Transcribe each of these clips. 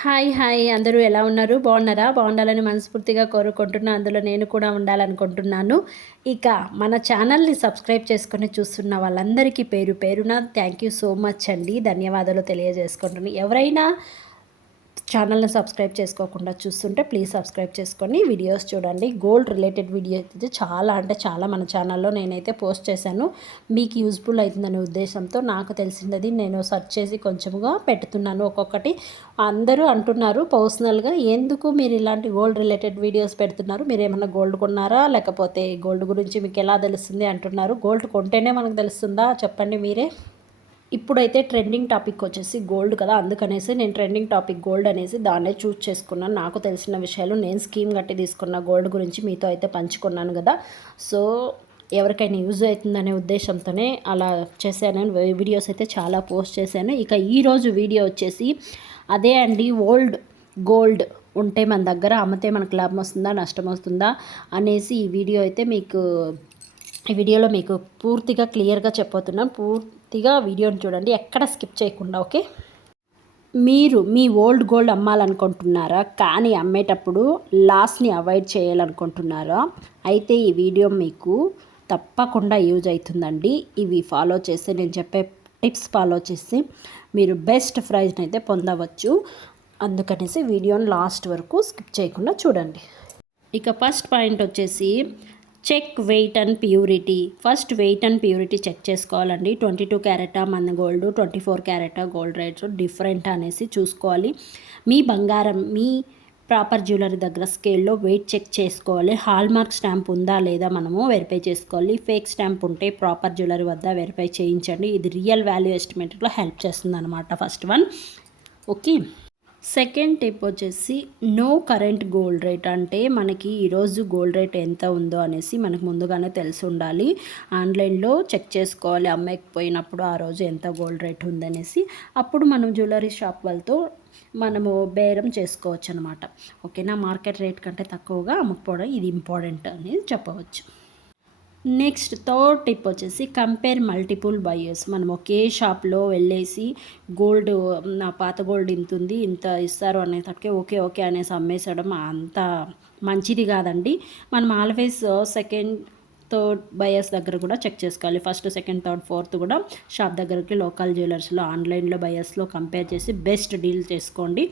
Hi hi. అందరూ ఎలా ఉన్నారు? బాగున్నారా? బాగుండాలని మనస్ఫూర్తిగా కోరుకుంటున్నా. అందులో నేను కూడా ఉండాలనుకుంటున్నాను. ఇక మన ఛానల్ని సబ్స్క్రైబ్ చేసుకొని చూస్తున్న వాళ్ళందరికీ పేరు పేరున థ్యాంక్ యూ సో మచ్ అండి. ధన్యవాదాలు తెలియజేసుకుంటున్నాను. ఎవరైనా ఛానల్ని సబ్స్క్రైబ్ చేసుకోకుండా చూస్తుంటే ప్లీజ్ సబ్స్క్రైబ్ చేసుకొని వీడియోస్ చూడండి. గోల్డ్ రిలేటెడ్ వీడియో అయితే చాలా అంటే చాలా మన ఛానల్లో నేనైతే పోస్ట్ చేశాను. మీకు యూజ్ఫుల్ అవుతుందనే ఉద్దేశంతో నాకు తెలిసినది నేను సెర్చ్ చేసి కొంచెంగా పెడుతున్నాను ఒక్కొక్కటి. అందరూ అంటున్నారు పర్సనల్గా ఎందుకు మీరు ఇలాంటి గోల్డ్ రిలేటెడ్ వీడియోస్ పెడుతున్నారు? మీరు ఏమైనా గోల్డ్ కొన్నారా? లేకపోతే గోల్డ్ గురించి మీకు ఎలా తెలుస్తుంది? అంటున్నారు. గోల్డ్ కొంటేనే మనకు తెలుస్తుందా? చెప్పండి మీరే. ఇప్పుడైతే ట్రెండింగ్ టాపిక్ వచ్చేసి గోల్డ్ కదా అందుకనేసి నేను ట్రెండింగ్ టాపిక్ గోల్డ్ అనేసి దాన్నే చూస్ చేసుకున్నాను. నాకు తెలిసిన విషయాలు నేను స్కీమ్ కట్టి తీసుకున్న గోల్డ్ గురించి మీతో అయితే పంచుకున్నాను కదా. సో ఎవరికైనా యూజ్ అవుతుందనే ఉద్దేశంతోనే అలా చేశాను. వీడియోస్ అయితే చాలా పోస్ట్ చేశాను. ఇక ఈరోజు వీడియో వచ్చేసి అదే అండి ఓల్డ్ గోల్డ్ ఉంటే మన దగ్గర అమ్మితే మనకు లాభం వస్తుందా నష్టం వస్తుందా అనేసి ఈ వీడియో అయితే మీకు ఈ వీడియోలో మీకు పూర్తిగా క్లియర్గా చెప్పబోతున్నాను. పూర్తిగా వీడియోని చూడండి ఎక్కడ స్కిప్ చేయకుండా ఓకే? మీరు మీ ఓల్డ్ గోల్డ్ అమ్మాలనుకుంటున్నారా? కానీ అమ్మేటప్పుడు లాస్ని అవాయిడ్ చేయాలనుకుంటున్నారా? అయితే ఈ వీడియో మీకు తప్పకుండా యూజ్ అవుతుందండి. ఇవి ఫాలో చేస్తే నేను చెప్పే టిప్స్ ఫాలో చేసి మీరు బెస్ట్ ప్రైజ్ని అయితే పొందవచ్చు. అందుకనేసి వీడియోని లాస్ట్ వరకు స్కిప్ చేయకుండా చూడండి. ఇక ఫస్ట్ పాయింట్ వచ్చేసి check weight and purity. First weight and purity check చేసుకోవాలండి. ట్వంటీ టూ క్యారెటా మన గోల్డ్ ట్వంటీ ఫోర్ క్యారెటా గోల్డ్ రేట్స్ డిఫరెంట్ అనేసి చూసుకోవాలి. మీ బంగారం మీ ప్రాపర్ జ్యువెలరీ దగ్గర స్కేల్లో వెయిట్ చెక్ చేసుకోవాలి. హాల్ మార్క్ స్టాంప్ ఉందా లేదా మనము వెరిఫై చేసుకోవాలి. ఫేక్ స్టాంప్ ఉంటే ప్రాపర్ జ్యువెలరీ వద్ద వెరిఫై చేయించండి. ఇది రియల్ వాల్యూ ఎస్టిమేట్లో హెల్ప్ చేస్తుంది అనమాట first one. Okay? Second tip వచ్చేసి నో కరెంట్ గోల్డ్ రేట్ అంటే మనకి ఈరోజు గోల్డ్ రేట్ ఎంత ఉందో అనేసి మనకు ముందుగానే తెలిసి ఉండాలి. ఆన్లైన్లో చెక్ చేసుకోవాలి అమ్మకపోయినప్పుడు ఆ రోజు ఎంత గోల్డ్ రేట్ ఉందనేసి. అప్పుడు మనం జ్యువెలరీ షాప్ వాళ్ళతో మనము బేరం చేసుకోవచ్చు అనమాట ఓకేనా? మార్కెట్ రేట్ కంటే తక్కువగా అమ్మకపోవడం ఇది ఇంపార్టెంట్ అనేది చెప్పవచ్చు. నెక్స్ట్ థర్డ్ టిప్ వచ్చేసి కంపేర్ మల్టిపుల్ బయర్స్. మనం ఒకే షాప్లో వెళ్ళేసి గోల్డ్ నా పాత గోల్డ్ ఇంత ఉంది ఇంత ఇస్తారు అనేటప్పటికే ఓకే ఓకే అనేసి అమ్మేసడం అంత మంచిది కాదండి. మనం ఆల్వేస్ సెకండ్ థర్డ్ బయర్స్ దగ్గర కూడా చెక్ చేసుకోవాలి. ఫస్ట్ సెకండ్ థర్డ్ ఫోర్త్ కూడా షాప్ దగ్గరికి లోకల్ జ్యువెలర్స్లో ఆన్లైన్లో బయర్స్లో కంపేర్ చేసి బెస్ట్ డీల్ చేసుకోండి.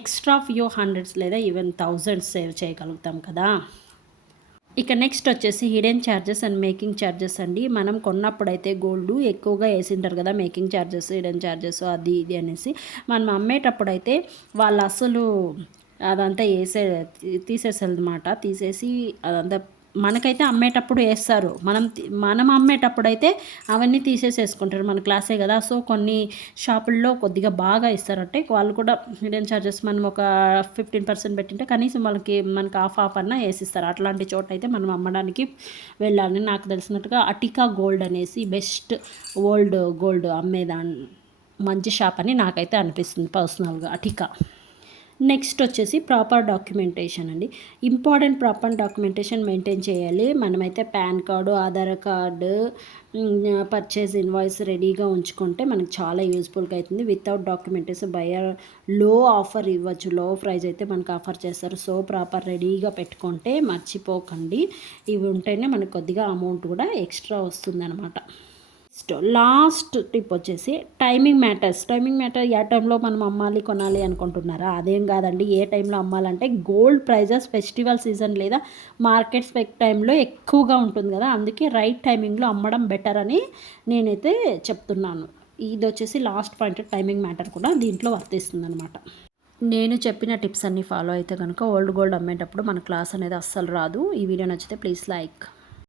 ఎక్స్ట్రా ఫ్యూ హండ్రెడ్స్ లేదా ఈవెన్ థౌజండ్స్ సేవ్ చేయగలుగుతాం కదా. ఇక నెక్స్ట్ వచ్చేసి hidden charges and making charges అండి. మనం కొన్నప్పుడైతే గోల్డ్ ఎక్కువగా వేసింటారు కదా మేకింగ్ ఛార్జెస్ హిడెన్ ఛార్జెస్ అది ఇది అనేసి. మనం అమ్మేటప్పుడైతే వాళ్ళు అసలు అదంతా వేసే తీసేసేదన్నమాట. తీసేసి అదంతా మనకైతే అమ్మేటప్పుడు వేస్తారు. మనం మనం అమ్మేటప్పుడు అయితే అవన్నీ తీసేసేసుకుంటారు. మన క్లాసే కదా. సో కొన్ని షాపుల్లో కొద్దిగా బాగా ఇస్తారంటే వాళ్ళు కూడా హిడెన్ ఛార్జెస్ మనం ఒక ఫిఫ్టీన్ పర్సెంట్ పెట్టింటే కనీసం మనకి మనకి ఆఫ్ ఆఫ్ అన్న వేసిస్తారు. అట్లాంటి చోట అయితే మనం అమ్మడానికి వెళ్ళాలి. నాకు తెలిసినట్టుగా అటికా గోల్డ్ అనేసి బెస్ట్ ఓల్డ్ గోల్డ్ అమ్మేదాన్ని మంచి షాప్ అని నాకైతే అనిపిస్తుంది పర్సనల్గా అటికా. నెక్స్ట్ వచ్చేసి ప్రాపర్ డాక్యుమెంటేషన్ అండి. ఇంపార్టెంట్ ప్రాపర్ డాక్యుమెంటేషన్ మెయింటైన్ చేయాలి. మనమైతే pan card Aadhaar card purchase invoice రెడీగా ఉంచుకుంటే మనకు చాలా యూస్ఫుల్గా అవుతుంది వితౌట్ డాక్యుమెంటేషన్ బయర్లో ఆఫర్ ఇవ్వచ్చు. లో ప్రైజ్ అయితే మనకు ఆఫర్ చేస్తారు. సో ప్రాపర్ రెడీగా పెట్టుకుంటే మర్చిపోకండి. ఇవి ఉంటేనే మనకు కొద్దిగా అమౌంట్ కూడా ఎక్స్ట్రా వస్తుంది అనమాట నెక్స్ట్ లాస్ట్ టిప్ వచ్చేసి టైమింగ్ మ్యాటర్స్. టైమింగ్ మ్యాటర్ ఏ టైంలో మనం అమ్మాలి కొనాలి అనుకుంటున్నారా? అదేం కాదండి. ఏ టైంలో అమ్మాలంటే గోల్డ్ ప్రైజెస్ ఫెస్టివల్ సీజన్ లేదా మార్కెట్ స్పెక్ టైంలో ఎక్కువగా ఉంటుంది కదా. అందుకే రైట్ టైమింగ్లో అమ్మడం బెటర్ అని నేనైతే చెప్తున్నాను. ఇది వచ్చేసి లాస్ట్ పాయింట్. టైమింగ్ మ్యాటర్ కూడా దీంట్లో వర్తిస్తుంది అనమాట నేను చెప్పిన టిప్స్ అన్నీ ఫాలో అయితే కనుక ఓల్డ్ గోల్డ్ అమ్మేటప్పుడు మన క్లాస్ అనేది అస్సలు రాదు. ఈ వీడియో నచ్చితే ప్లీజ్ లైక్.